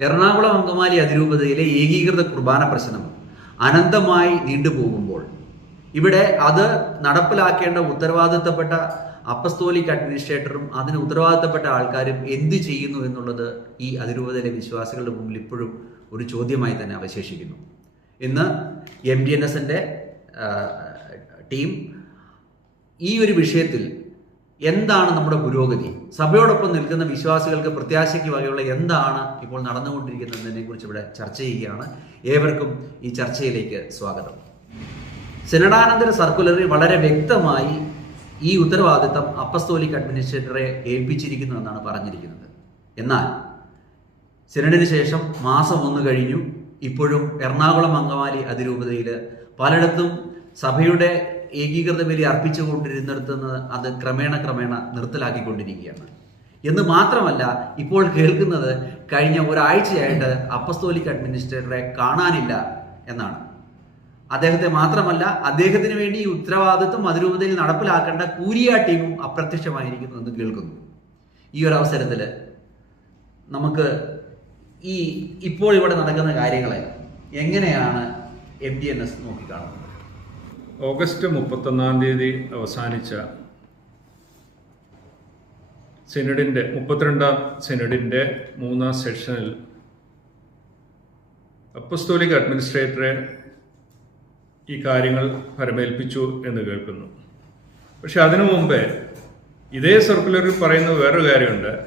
എറണാകുളം അങ്കമാലി അതിരൂപതയിലെ ഏകീകൃത കുർബാന പ്രശ്നം അനന്തമായി നീണ്ടുപോകുമ്പോൾ ഇവിടെ അത് നടപ്പിലാക്കേണ്ട ഉത്തരവാദിത്തപ്പെട്ട അപ്പസ്തോലിക് അഡ്മിനിസ്ട്രേറ്ററും അതിന് ഉത്തരവാദിത്തപ്പെട്ട ആൾക്കാരും എന്ത് ചെയ്യുന്നു എന്നുള്ളത് ഈ അതിരൂപതയിലെ വിശ്വാസികളുടെ മുമ്പിൽ ഇപ്പോഴും ഒരു ചോദ്യമായി തന്നെ അവശേഷിക്കുന്നു. ഇന്ന് എം ഡി എൻ എസിന്റെ ടീം ഈ ഒരു വിഷയത്തിൽ എന്താണ് നമ്മുടെ പുരോഗതി? സഭയോടൊപ്പം നിൽക്കുന്ന വിശ്വാസികൾക്ക് പ്രത്യാശയ്ക്ക് വകയുള്ള എന്താണ് ഇപ്പോൾ നടന്നുകൊണ്ടിരിക്കുന്നതിനെ കുറിച്ച് ഇവിടെ ചർച്ച ചെയ്യുകയാണ്. ഏവർക്കും ഈ ചർച്ചയിലേക്ക് സ്വാഗതം. സെനഡാനന്തര സർക്കുലറിൽ വളരെ വ്യക്തമായി ഈ ഉത്തരവാദിത്തം അപ്പസ്തോലിക് അഡ്മിനിസ്ട്രേറ്ററെ ഏൽപ്പിച്ചിരിക്കുന്നു എന്നാണ് പറഞ്ഞിരിക്കുന്നത്. എന്നാൽ സിനഡിന് ശേഷം മാസം ഒന്ന് കഴിഞ്ഞു. ഇപ്പോഴും എറണാകുളം അങ്കമാലി അതിരൂപതയിൽ പലയിടത്തും സഭയുടെ ഏകീകൃത ബലി അർപ്പിച്ചുകൊണ്ടിരുന്നിടത്ത് നിന്ന് അത് ക്രമേണ ക്രമേണ നിർത്തലാക്കിക്കൊണ്ടിരിക്കുകയാണ്. എന്ന് മാത്രമല്ല ഇപ്പോൾ കേൾക്കുന്നത് കഴിഞ്ഞ ഒരാഴ്ചയായിട്ട് അപ്പസ്തോലിക് അഡ്മിനിസ്ട്രേറ്ററെ കാണാനില്ല എന്നാണ്. അദ്ദേഹത്തെ മാത്രമല്ല അദ്ദേഹത്തിന് വേണ്ടി ഈ ഉത്തരവാദിത്വം അതിരൂപതയിൽ നടപ്പിലാക്കേണ്ട കൂരിയ ടീമും അപ്രത്യക്ഷമായിരിക്കുന്നു എന്ന് കേൾക്കുന്നു. ഈ ഒരു അവസരത്തിൽ നമുക്ക് ഈ ഇപ്പോൾ ഇവിടെ നടക്കുന്ന കാര്യങ്ങളെ എങ്ങനെയാണ് എം ഡി എൻ എസ് നോക്കിക്കാണുന്നത് ഓഗസ്റ്റ് മുപ്പത്തൊന്നാം തീയതി അവസാനിച്ച സെനഡിന്റെ മുപ്പത്തിരണ്ടാം സെനഡിന്റെ മൂന്നാം സെഷനിൽ അപ്പസ്തോലിക് അഡ്മിനിസ്ട്രേറ്ററെ ഈ കാര്യങ്ങൾ പരമേൽപ്പിച്ചു എന്ന് കേൾക്കുന്നു. പക്ഷെ അതിനു മുമ്പേ ഇതേ സർക്കുലറിൽ പറയുന്ന വേറൊരു കാര്യമുണ്ട്.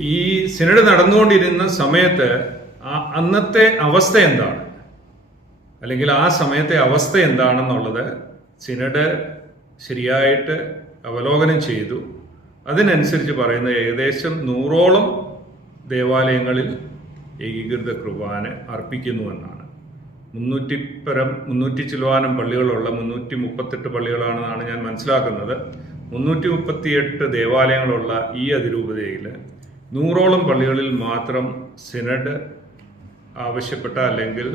ഈ- സിനഡ് നടന്നുകൊണ്ടിരുന്ന സമയത്ത് അന്നത്തെ അവസ്ഥ എന്താണ്? അല്ലെങ്കിൽ ആ സമയത്തെ അവസ്ഥ എന്താണെന്നുള്ളത് സിനഡ് ശരിയായിട്ട് അവലോകനം ചെയ്തു. അതിനനുസരിച്ച് പറയുന്ന ഏകദേശം നൂറോളം ദേവാലയങ്ങളിൽ ഏകീകൃത കുർബാന അർപ്പിക്കുന്നുവെന്നാണ് മുന്നൂറ്റി പരം മുന്നൂറ്റി ചിലവാനം പള്ളികളുള്ള മുന്നൂറ്റി മുപ്പത്തെട്ട് പള്ളികളാണെന്നാണ് ഞാൻ മനസ്സിലാക്കുന്നത്. മുന്നൂറ്റി മുപ്പത്തിയെട്ട് ദേവാലയങ്ങളുള്ള ഈ അതിരൂപതയിൽ നൂറോളം പള്ളികളിൽ മാത്രം സിനഡ് ആവശ്യപ്പെട്ട അല്ലെങ്കിൽ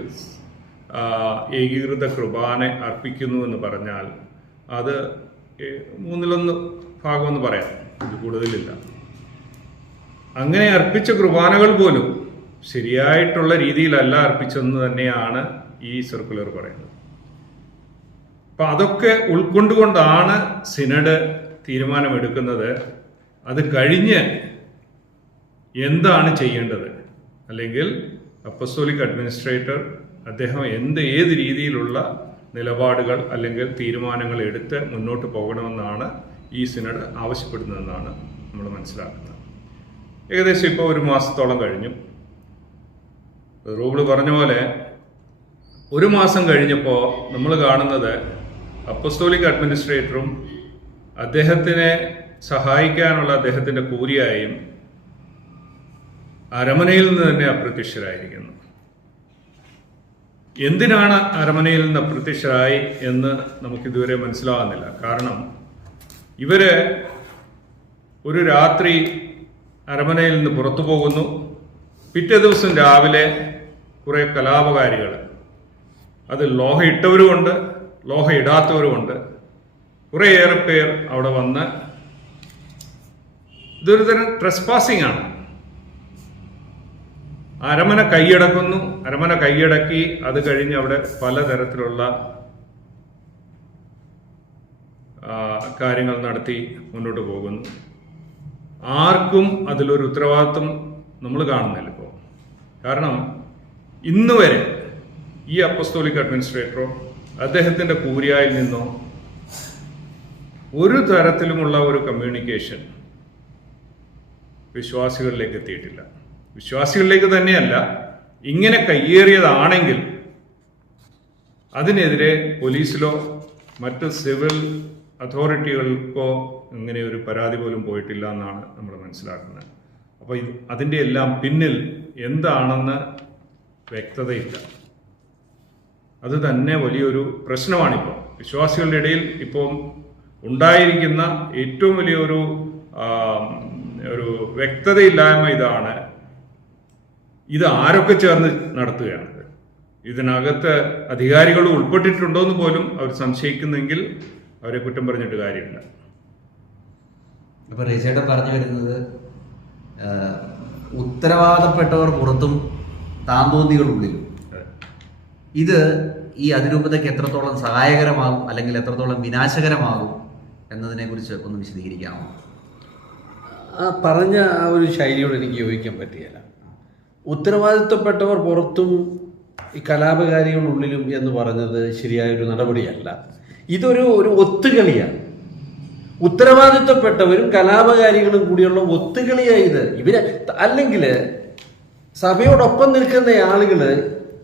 ഏകീകൃത കുർബാന അർപ്പിക്കുന്നു എന്ന് പറഞ്ഞാൽ അത് മൂന്നിലൊന്ന് ഭാഗമെന്ന് പറയാം. ഇത് കൂടുതലില്ല. അങ്ങനെ അർപ്പിച്ച കുർബാനകൾ പോലും ശരിയായിട്ടുള്ള രീതിയിലല്ല അർപ്പിച്ചെന്ന് തന്നെയാണ് ഈ സർക്കുലർ പറയുന്നത്. അപ്പൊ അതൊക്കെ ഉൾക്കൊണ്ടുകൊണ്ടാണ് സിനഡ് തീരുമാനമെടുക്കുന്നത്. അത് കഴിഞ്ഞ് എന്താണ് ചെയ്യേണ്ടത്? അല്ലെങ്കിൽ അപ്പസ്തോലിക് അഡ്മിനിസ്ട്രേറ്റർ അദ്ദേഹം എന്ത് ഏത് രീതിയിലുള്ള നിലപാടുകൾ അല്ലെങ്കിൽ തീരുമാനങ്ങൾ എടുത്ത് മുന്നോട്ട് പോകണമെന്നാണ് ഈ സിനഡ് ആവശ്യപ്പെടുന്നതെന്നാണ് നമ്മൾ മനസ്സിലാക്കുന്നത്. ഏകദേശം ഇപ്പോൾ ഒരു മാസത്തോളം കഴിഞ്ഞു. റൂബിൾ പറഞ്ഞ പോലെ ഒരു മാസം കഴിഞ്ഞപ്പോൾ നമ്മൾ കാണുന്നത് അപ്പസ്തോലിക് അഡ്മിനിസ്ട്രേറ്ററും അദ്ദേഹത്തിനെ സഹായിക്കാനുള്ള അദ്ദേഹത്തിന്റെ കൂലിയായും അരമനയിൽ നിന്ന് തന്നെ അപ്രത്യക്ഷരായിരിക്കുന്നു. എന്തിനാണ് അരമനയിൽ നിന്ന് അപ്രത്യക്ഷരായി എന്ന് നമുക്കിതുവരെ മനസ്സിലാകുന്നില്ല. കാരണം ഇവർ ഒരു രാത്രി അരമനയിൽ നിന്ന് പുറത്തു പോകുന്നു. പിറ്റേ ദിവസം രാവിലെ കുറേ കലാപകാരികൾ അത് ലോഹ ഇട്ടവരുമുണ്ട് ലോഹ ഇടാത്തവരുമുണ്ട്. കുറേയേറെ പേർ അവിടെ വന്ന് ഇതൊരു തരം ട്രസ്പാസിംഗ് ആണ്. അരമന കൈയടക്കുന്നു. അരമന കൈയടക്കി. അത് കഴിഞ്ഞ് അവിടെ പലതരത്തിലുള്ള കാര്യങ്ങൾ നടത്തി മുന്നോട്ട് പോകുന്നു. ആർക്കും അതിലൊരു ഉത്തരവാദിത്വം നമ്മൾ കാണുന്നില്ല ഇപ്പോൾ കാരണം ഇന്ന് വരെ ഈ അപ്പസ്തോലിക് അഡ്മിനിസ്ട്രേറ്ററോ അദ്ദേഹത്തിന്റെ കൂരിയായിൽ നിന്നോ ഒരു തരത്തിലുമുള്ള ഒരു കമ്മ്യൂണിക്കേഷൻ വിശ്വാസികളിലേക്ക് എത്തിയിട്ടില്ല. വിശ്വാസികളിലേക്ക് തന്നെയല്ല ഇങ്ങനെ കയ്യേറിയതാണെങ്കിൽ അതിനെതിരെ പോലീസിലോ മറ്റ് സിവിൽ അതോറിറ്റികൾക്കോ ഇങ്ങനെ ഒരു പരാതി പോലും പോയിട്ടില്ല എന്നാണ് നമ്മൾ മനസ്സിലാക്കുന്നത്. അപ്പോൾ അതിന്റെ എല്ലാം പിന്നിൽ എന്താണെന്ന് വ്യക്തതയില്ല. അത് തന്നെ വലിയൊരു പ്രശ്നമാണിപ്പോൾ. വിശ്വാസികളുടെ ഇടയിൽ ഇപ്പോൾ ഉണ്ടായിരിക്കുന്ന ഏറ്റവും വലിയൊരു ഒരു വ്യക്തതയില്ലായ്മ ഇതാണ് ഇത് ആരൊക്കെ ചേർന്ന് നടത്തുകയാണ്? ഇതിനകത്ത് അധികാരികൾ ഉൾപ്പെട്ടിട്ടുണ്ടോ എന്ന് പോലും അവർ സംശയിക്കുന്നെങ്കിൽ അവരെ കുറ്റം പറഞ്ഞിട്ട് കാര്യമില്ല. അപ്പൊ റീസേട്ടൻ പറഞ്ഞു വരുന്നത് ഉത്തരവാദപ്പെട്ടവർ പുറത്തും താന്തോന്നികൾ ഉള്ളിലും ഇത് ഈ അതിരൂപതയ്ക്ക് എത്രത്തോളം സഹായകരമാകും അല്ലെങ്കിൽ എത്രത്തോളം വിനാശകരമാകും എന്നതിനെ കുറിച്ച് ഒന്ന് വിശദീകരിക്കാമോ? ആ പറഞ്ഞ ആ ഒരു ശൈലിയോട് എനിക്ക് യോജിക്കാൻ പറ്റുകയില്ല. ഉത്തരവാദിത്വപ്പെട്ടവർ പുറത്തും ഈ കലാപകാരികൾ ഉള്ളിലും എന്ന് പറഞ്ഞത് ശരിയായൊരു നടപടിയല്ല. ഇതൊരു ഒരു ഒത്തുകളിയാണ്. ഉത്തരവാദിത്വപ്പെട്ടവരും കലാപകാരികളും കൂടിയുള്ള ഒത്തുകളിയായി ഇത്. ഇവർ അല്ലെങ്കിൽ സഭയോടൊപ്പം നിൽക്കുന്ന ആളുകൾ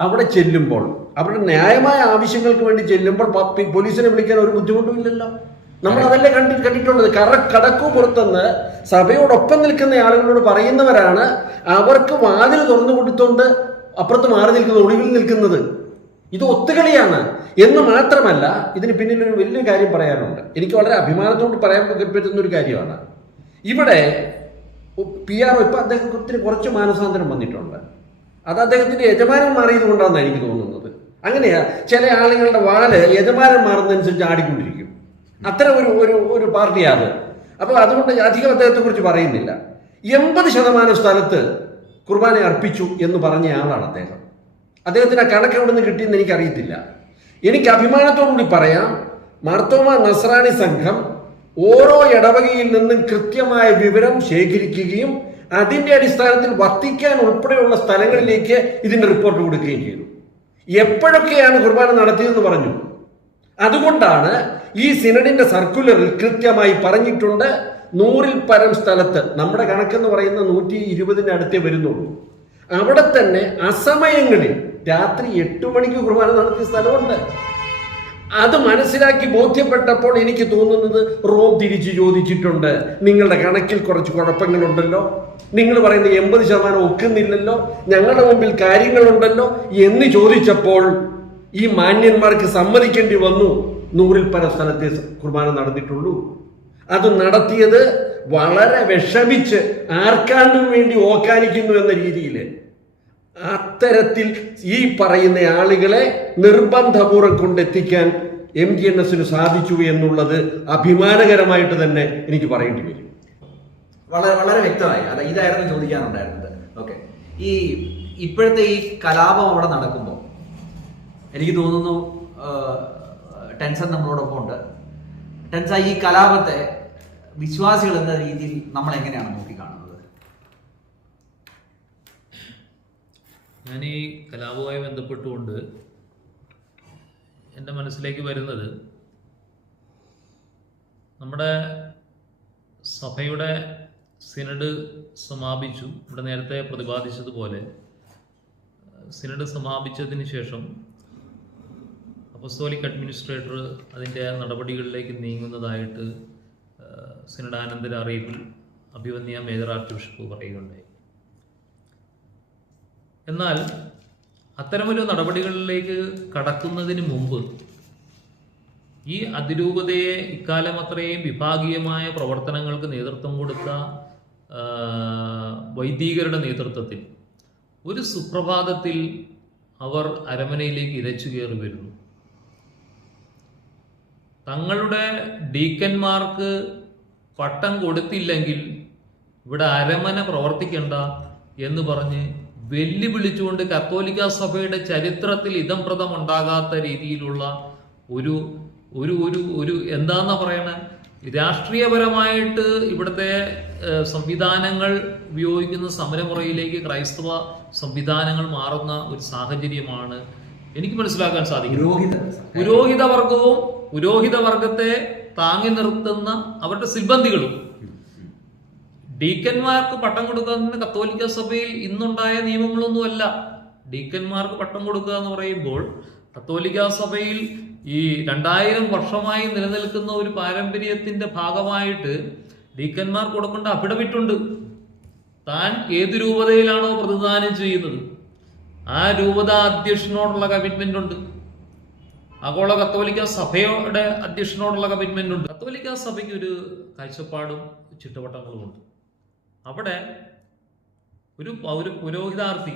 അവിടെ ചെല്ലുമ്പോൾ അവരുടെ ന്യായമായ ആവശ്യങ്ങൾക്ക് വേണ്ടി ചെല്ലുമ്പോൾ പോലീസിനെ വിളിക്കാൻ ഒരു ബുദ്ധിമുട്ടും ഇല്ലല്ലോ. നമ്മൾ അതല്ലേ കണ്ടി കണ്ടിട്ടുള്ളത്? കറ കടക്കു പുറത്തുനിന്ന് സഭയോടൊപ്പം നിൽക്കുന്ന ആളുകളോട് പറയുന്നവരാണ് അവർക്ക് വാതിൽ തുറന്നു കൊടുത്തുകൊണ്ട് അപ്പുറത്ത് മാറി നിൽക്കുന്നത് ഒളിവിൽ നിൽക്കുന്നത്. ഇത് ഒത്തുകളിയാണ്. എന്ന് മാത്രമല്ല ഇതിന് പിന്നിൽ ഒരു വലിയ കാര്യം പറയാനുണ്ട്. എനിക്ക് വളരെ അഭിമാനത്തോട് പറയാൻ പറ്റുന്ന ഒരു കാര്യമാണ്. ഇവിടെ പി ആർ ഒ ഇപ്പം അദ്ദേഹത്തിന് കുറച്ച് മാനസാന്തരം വന്നിട്ടുണ്ട്. അത് അദ്ദേഹത്തിന്റെ യജമാനൻ മാറിയത് കൊണ്ടാണെന്ന് എനിക്ക് തോന്നുന്നത്. അങ്ങനെയാ ചില ആളുകളുടെ വാൽ യജമാനൻ മാറുന്നതനുസരിച്ച് ആടിക്കൊണ്ടിരിക്കും. അത്തരം ഒരു ഒരു ഒരു പാർട്ടിയാണ്. അപ്പോൾ അതുകൊണ്ട് അധികം അദ്ദേഹത്തെ കുറിച്ച് പറയുന്നില്ല. എൺപത് ശതമാനം സ്ഥലത്ത് കുർബാന അർപ്പിച്ചു എന്ന് പറഞ്ഞ ആളാണ് അദ്ദേഹം. അദ്ദേഹത്തിന് ആ കണക്ക് എവിടെ നിന്ന് കിട്ടിയെന്ന് എനിക്കറിയത്തില്ല. എനിക്ക് അഭിമാനത്തോടുകൂടി പറയാം മാർത്തോമ നസ്രാണി സംഘം ഓരോ ഇടവകയിൽ നിന്നും കൃത്യമായ വിവരം ശേഖരിക്കുകയും അതിന്റെ അടിസ്ഥാനത്തിൽ വത്തിക്കാൻ ഉൾപ്പെടെയുള്ള സ്ഥലങ്ങളിലേക്ക് ഇതിന്റെ റിപ്പോർട്ട് കൊടുക്കുകയും ചെയ്തു. എപ്പോഴൊക്കെയാണ് കുർബാന നടത്തിയതെന്ന് പറഞ്ഞു? അതുകൊണ്ടാണ് ഈ സിനഡിന്റെ സർക്കുലറിൽ കൃത്യമായി പറഞ്ഞിട്ടുണ്ട് നൂറിൽ പരം സ്ഥലത്ത്. നമ്മുടെ കണക്കെന്ന് പറയുന്ന നൂറ്റി ഇരുപതിന് അടുത്തേ വരുന്നുള്ളൂ. അവിടെ തന്നെ അസമയങ്ങളിൽ രാത്രി എട്ട് മണിക്ക് കുർബാന നടത്തിയ സ്ഥലമുണ്ട്. അത് മനസ്സിലാക്കി ബോധ്യപ്പെട്ടപ്പോൾ എനിക്ക് തോന്നുന്നത് റോം തിരിച്ചു ചോദിച്ചിട്ടുണ്ട്. നിങ്ങളുടെ കണക്കിൽ കുറച്ച് കുഴപ്പങ്ങളുണ്ടല്ലോ. നിങ്ങൾ പറയുന്ന എൺപത് ശതമാനം ഒക്കുന്നില്ലല്ലോ. ഞങ്ങളുടെ മുമ്പിൽ കാര്യങ്ങളുണ്ടല്ലോ എന്ന് ചോദിച്ചപ്പോൾ ഈ മാന്യന്മാർക്ക് സമ്മതിക്കേണ്ടി വന്നു. നൂറിൽ പല സ്ഥലത്തെ കുർബാന നടന്നിട്ടുള്ളൂ. അത് നടത്തിയത് വളരെ വിഷമിച്ച് ആർക്കാണ്ടും വേണ്ടി ഓക്കാനിക്കുന്നു എന്ന രീതിയിൽ അത്തരത്തിൽ ഈ പറയുന്ന ആളുകളെ നിർബന്ധപൂർവം കൊണ്ടെത്തിക്കാൻ എം ജി എൻ എസിന് സാധിച്ചു എന്നുള്ളത് അഭിമാനകരമായിട്ട് തന്നെ എനിക്ക് പറയേണ്ടി വരും. വളരെ വളരെ വ്യക്തമായി. അല്ല ഇതായിരുന്നു ചോദിക്കാനുണ്ടായിരുന്നത്. ഓക്കെ ഈ ഇപ്പോഴത്തെ ഈ കലാപം അവിടെ നടക്കുമ്പോൾ എനിക്ക് തോന്നുന്നു ടെൻസൻ നമ്മളോടൊപ്പം ഉണ്ട്. ടെൻസ ഈ കലാപത്തെ വിശ്വാസികൾ എന്ന രീതിയിൽ നമ്മൾ എങ്ങനെയാണ് നോക്കിക്കാണുന്നത്? ഞാൻ ഈ കലാപവുമായി ബന്ധപ്പെട്ടുകൊണ്ട് എന്റെ മനസ്സിലേക്ക് വരുന്നത് നമ്മുടെ സഭയുടെ സിനഡ് സമാപിച്ചു ഇവിടെ നേരത്തെ പ്രതിപാദിച്ചതുപോലെ സിനഡ് സമാപിച്ചതിന് ശേഷം അപ്പസ്തോലിക് അഡ്മിനിസ്ട്രേറ്റർ അതിന്റെ നടപടികളിലേക്ക് നീങ്ങുന്നതായിട്ട് സിനഡാനന്ദര അറിയിപ്പിൽ അഭിവന്യ മേജർ ആർച്ച് ബിഷപ്പ് പറയുകയുണ്ടായി. എന്നാൽ അത്തരമൊരു നടപടികളിലേക്ക് കടക്കുന്നതിന് മുമ്പ് ഈ അതിരൂപതയെ ഇക്കാലം അത്രയും വിഭാഗീയമായ പ്രവർത്തനങ്ങൾക്ക് നേതൃത്വം കൊടുത്ത വൈദികരുടെ നേതൃത്വത്തിൽ ഒരു സുപ്രഭാതത്തിൽ അവർ അരമനയിലേക്ക് ഇരച്ചു കയറി വരുന്നു. തങ്ങളുടെ ഡീക്കന്മാർക്ക് പട്ടം കൊടുത്തില്ലെങ്കിൽ ഇവിടെ അരമന പ്രവർത്തിക്കണ്ട എന്ന് പറഞ്ഞ് വെല്ലുവിളിച്ചുകൊണ്ട് കത്തോലിക്ക സഭയുടെ ചരിത്രത്തിൽ ഇതം പ്രദം ഉണ്ടാകാത്ത രീതിയിലുള്ള ഒരു ഒരു ഒരു ഒരു എന്താന്നാ പറയണ? രാഷ്ട്രീയപരമായിട്ട് ഇവിടുത്തെ സംവിധാനങ്ങൾ ഉപയോഗിക്കുന്ന സമരമുറയിലേക്ക് ക്രൈസ്തവ സംവിധാനങ്ങൾ മാറുന്ന ഒരു സാഹചര്യമാണ് എനിക്ക് മനസ്സിലാക്കാൻ സാധിക്കും പുരോഹിത പുരോഹിത വർഗവും പുരോഹിത വർഗത്തെ താങ്ങി നിർത്തുന്ന അവരുടെ സിബന്ധികളും ഡീക്കന്മാർക്ക് പട്ടം കൊടുക്കുന്ന കത്തോലിക്ക സഭയിൽ ഇന്നുണ്ടായ നിയമങ്ങളൊന്നുമല്ല. ഡീക്കന്മാർക്ക് പട്ടം കൊടുക്കുക എന്ന് പറയുമ്പോൾ കത്തോലിക്ക സഭയിൽ ഈ രണ്ടായിരം വർഷമായി നിലനിൽക്കുന്ന ഒരു പാരമ്പര്യത്തിന്റെ ഭാഗമായിട്ട് ഡീക്കന്മാർ കൊടുക്കേണ്ട അഫിഡവിറ്റുണ്ട് താൻ ഏത് രൂപതയിലാണോ പ്രതിദാനം ചെയ്യുന്നത്? ആ രൂപത അധ്യക്ഷനോടുള്ള കമ്മിറ്റ്മെന്റ് ഉണ്ട്. ആഗോള കത്തോലിക്ക സഭയുടെ അധ്യക്ഷനോടുള്ള കമ്മിറ്റ്മെന്റ് ഉണ്ട്. കത്തോലിക്ക സഭയ്ക്ക് ഒരു കാഴ്ചപ്പാടും ചിട്ടവട്ടങ്ങളും ഉണ്ട് അവിടെ ഒരു ഒരു പുരോഹിതാർത്ഥി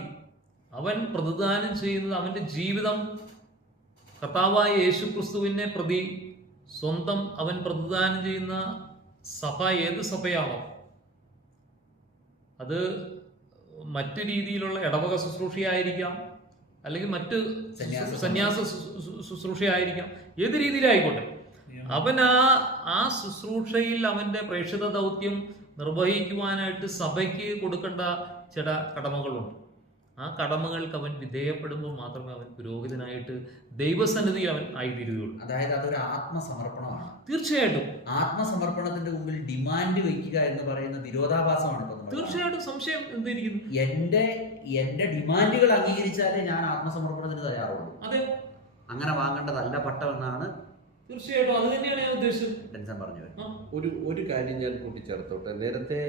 അവൻ പ്രതിദാനം ചെയ്യുന്നത് അവന്റെ ജീവിതം കർത്താവായ യേശു ക്രിസ്തുവിനെ പ്രതി സ്വന്തം അവൻ പ്രതിദാനം ചെയ്യുന്ന സഭ ഏത് സഭയാണോ അത് മറ്റു രീതിയിലുള്ള ഇടവക ശുശ്രൂഷയായിരിക്കാം അല്ലെങ്കിൽ മറ്റ് സന്യാസ ശുശ്രൂഷയായിരിക്കാം. ഏത് രീതിയിലായിക്കോട്ടെ. അവൻ ആ ആ ശുശ്രൂഷയിൽ അവന്റെ പ്രേക്ഷിത ദൗത്യം നിർവഹിക്കുവാനായിട്ട് സഭയ്ക്ക് കൊടുക്കേണ്ട ചില കടമകളുണ്ട്. ആ കടമകൾക്ക് അവൻ വിധേയപ്പെടുമ്പോൾ മാത്രമേ അവൻ പുരോഹിതനായിട്ട് ദൈവസന്നിധിയിൽ അവൻ ആയിത്തീരുകയുള്ളൂ. അതായത് അതൊരു ആത്മസമർപ്പണമാണ്. തീർച്ചയായിട്ടും. ആത്മസമർപ്പണത്തിന്റെ മുമ്പിൽ ഡിമാൻഡ് വെക്കുക എന്ന് പറയുന്ന വിരോധാഭാസമാണ്. തീർച്ചയായിട്ടും സംശയം എന്തായിരിക്കും എന്റെ എന്റെ ഡിമാൻഡുകൾ അംഗീകരിച്ചാലേ ഞാൻ ആത്മസമർപ്പണത്തിന് തയ്യാറുള്ളൂ. അതെ. അങ്ങനെ വാങ്ങേണ്ടതല്ല പട്ടമെന്നാണ് തീർച്ചയായിട്ടും. അത് തന്നെയാണ് ഞാൻ ഉദ്ദേശിച്ചത്. പറഞ്ഞത്. ഒരു ഒരു കാര്യം ഞാൻ കൂട്ടിച്ചേർത്തോട്ടെ. നേരത്തെ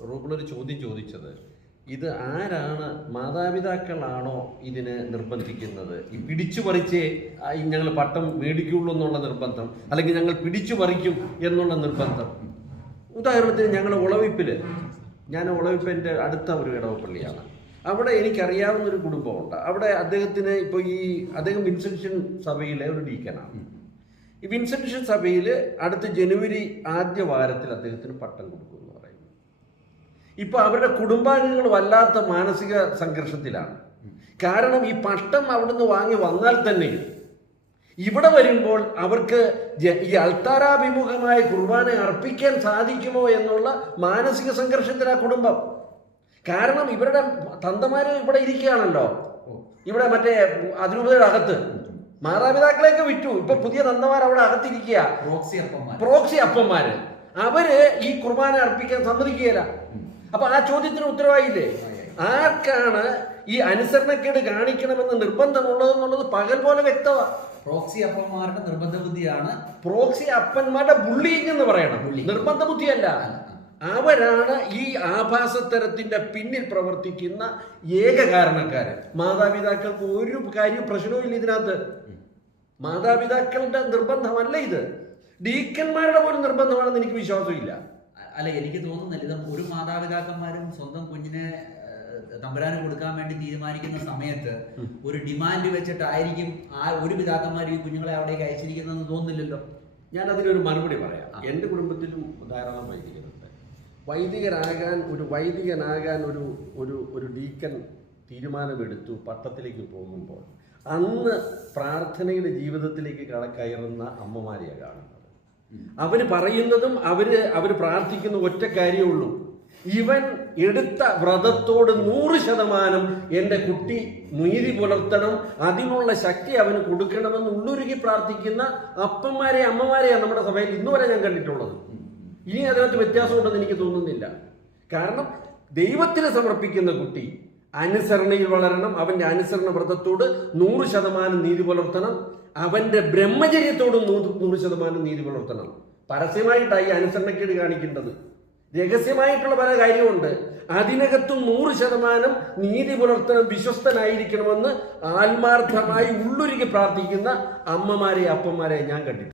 റൂബിൾ ഒരു ചോദ്യം ചോദിച്ചത്. ഇത് ആരാണ് മാതാപിതാക്കളാണോ ഇതിനെ നിർബന്ധിക്കുന്നത്? ഈ പിടിച്ചു പറിച്ചേ ഞങ്ങൾ പട്ടം മേടിക്കുള്ളൂ എന്നുള്ള നിർബന്ധം അല്ലെങ്കിൽ ഞങ്ങൾ പിടിച്ചു പറിക്കും എന്നുള്ള നിർബന്ധം. ഉദാഹരണത്തിന് ഞങ്ങൾ ഉളവിപ്പിൽ ഞാൻ ഉളവിപ്പിന്റെ അടുത്ത ഒരു ഇടവപ്പള്ളിയാണ്. അവിടെ എനിക്കറിയാവുന്ന ഒരു കുടുംബമുണ്ട്. അവിടെ അദ്ദേഹത്തിന് ഇപ്പോൾ ഈ അദ്ദേഹം വിൻസെൻഷൻ സഭയിലെ ഒരു ഡീക്കനാണ്. ഈ വിൻസെൻഷൻ സഭയിൽ അടുത്ത ജനുവരി ആദ്യ വാരത്തിൽ അദ്ദേഹത്തിന് പട്ടം കൊടുക്കും എന്ന് പറയുന്നു ഇപ്പൊ അവരുടെ കുടുംബാംഗങ്ങൾ വല്ലാത്ത മാനസിക സംഘർഷത്തിലാണ്. കാരണം ഈ പട്ടം അവിടുന്ന് വാങ്ങി വന്നാൽ തന്നെ ഇവിടെ വരുമ്പോൾ അവർക്ക് ഈ അൾത്താരാഭിമുഖമായ കുർബാന അർപ്പിക്കാൻ സാധിക്കുമോ എന്നുള്ള മാനസിക സംഘർഷത്തിലാ കുടുംബം. കാരണം ഇവരുടെ തന്തമാര് ഇവിടെ ഇരിക്കുകയാണല്ലോ. ഇവിടെ മറ്റേ അതിരൂപതയുടെ അകത്ത്. മാതാപിതാക്കളെയൊക്കെ വിറ്റു ഇപ്പൊ പുതിയ തന്തമാർ അവിടെ അകത്തിരിക്കുക. പ്രോക്സി അപ്പന്മാര്. അവർ ഈ കുർബാന അർപ്പിക്കാൻ സമ്മതിക്കുകയില്ല. അപ്പൊ ആ ചോദ്യത്തിന് ഉത്തരവായില്ലേ? ആർക്കാണ് ഈ അനുസരണക്കേട് കാണിക്കണമെന്ന് നിർബന്ധമുള്ളതെന്നുള്ളത് പകൽ പോലെ വ്യക്തമാണ് പ്രോക്സി അപ്പന്മാരുടെ നിർബന്ധ ബുദ്ധിയാണ് പ്രോക്സി അപ്പന്മാരുടെ ബുള്ളിങ് എന്ന് പറയണം. നിർബന്ധ ബുദ്ധിയല്ല അവരാണ് ഈ ആഭാസത്തരത്തിന്റെ പിന്നിൽ പ്രവർത്തിക്കുന്ന ഏക കാരണക്കാര്. മാതാപിതാക്കൾക്ക് ഒരു കാര്യം പ്രശ്നവും ഇല്ല ഇതിനകത്ത്. മാതാപിതാക്കളുടെ നിർബന്ധമല്ല ഇത്. ഡീക്കന്മാരുടെ പോലും നിർബന്ധമാണെന്ന് എനിക്ക് വിശ്വാസമില്ല. അല്ല എനിക്ക് തോന്നുന്നില്ല. ഇത് ഒരു മാതാപിതാക്കന്മാരും സ്വന്തം കുഞ്ഞിനെ തമ്പുരാന് കൊടുക്കാൻ വേണ്ടി തീരുമാനിക്കുന്ന സമയത്ത് ഒരു ഡിമാൻഡ് വെച്ചിട്ടായിരിക്കും ആ ഒരു പിതാക്കന്മാർ ഈ കുഞ്ഞുങ്ങളെ അവിടേക്ക് അയച്ചിരിക്കുന്നതെന്ന് തോന്നുന്നില്ലല്ലോ. ഞാൻ അതിനൊരു മറുപടി പറയാം. എന്റെ കുടുംബത്തിലും ധാരാളം വൈദികരുണ്ട്. വൈദികനാകാൻ ഒരു വൈദികനാകാൻ ഒരു ഒരു ഒരു ഡീക്കൻ തീരുമാനമെടുത്തു പട്ടത്തിലേക്ക് പോകുമ്പോൾ. അന്ന് പ്രാർത്ഥനയുടെ ജീവിതത്തിലേക്ക് കട കയറുന്ന അമ്മമാരെയാണ് കാണുന്നത്. അവർ പറയുന്നതും അവർ അവർ പ്രാർത്ഥിക്കുന്ന ഒറ്റ കാര്യമേ ഉള്ളൂ. ഇവൻ എടുത്ത വ്രതത്തോട് നൂറ് ശതമാനം എന്റെ കുട്ടി നീതി പുലർത്തണം അതിനുള്ള ശക്തി അവന് കൊടുക്കണമെന്ന് ഉള്ളുരുകി പ്രാർത്ഥിക്കുന്ന അപ്പന്മാരെ അമ്മമാരെയാണ് നമ്മുടെ സഭയിൽ ഇന്ന് വരെ ഞാൻ കണ്ടിട്ടുള്ളത്. ഇനി അതിനകത്ത് വ്യത്യാസമുണ്ടെന്ന് എനിക്ക് തോന്നുന്നില്ല. കാരണം ദൈവത്തിന് സമർപ്പിക്കുന്ന കുട്ടി അനുസരണയിൽ വളരണം അവന്റെ അനുസരണ വ്രതത്തോട് നൂറ് ശതമാനം നീതി പുലർത്തണം അവന്റെ ബ്രഹ്മചര്യത്തോട് നൂറ് ശതമാനം നീതി പുലർത്തണം. പരസ്യമായിട്ടായി അനുസരണക്കേട് കാണിക്കേണ്ടത്. രഹസ്യമായിട്ടുള്ള പല കാര്യമുണ്ട്. അതിനകത്തും നൂറ് ശതമാനം നീതി പുലർത്തണം വിശ്വസ്തനായിരിക്കണമെന്ന് ആത്മാർത്ഥമായി ഉള്ളൊരുക്കി പ്രാർത്ഥിക്കുന്ന അമ്മമാരെ അപ്പന്മാരെ ഞാൻ കണ്ടിട്ടുണ്ട്.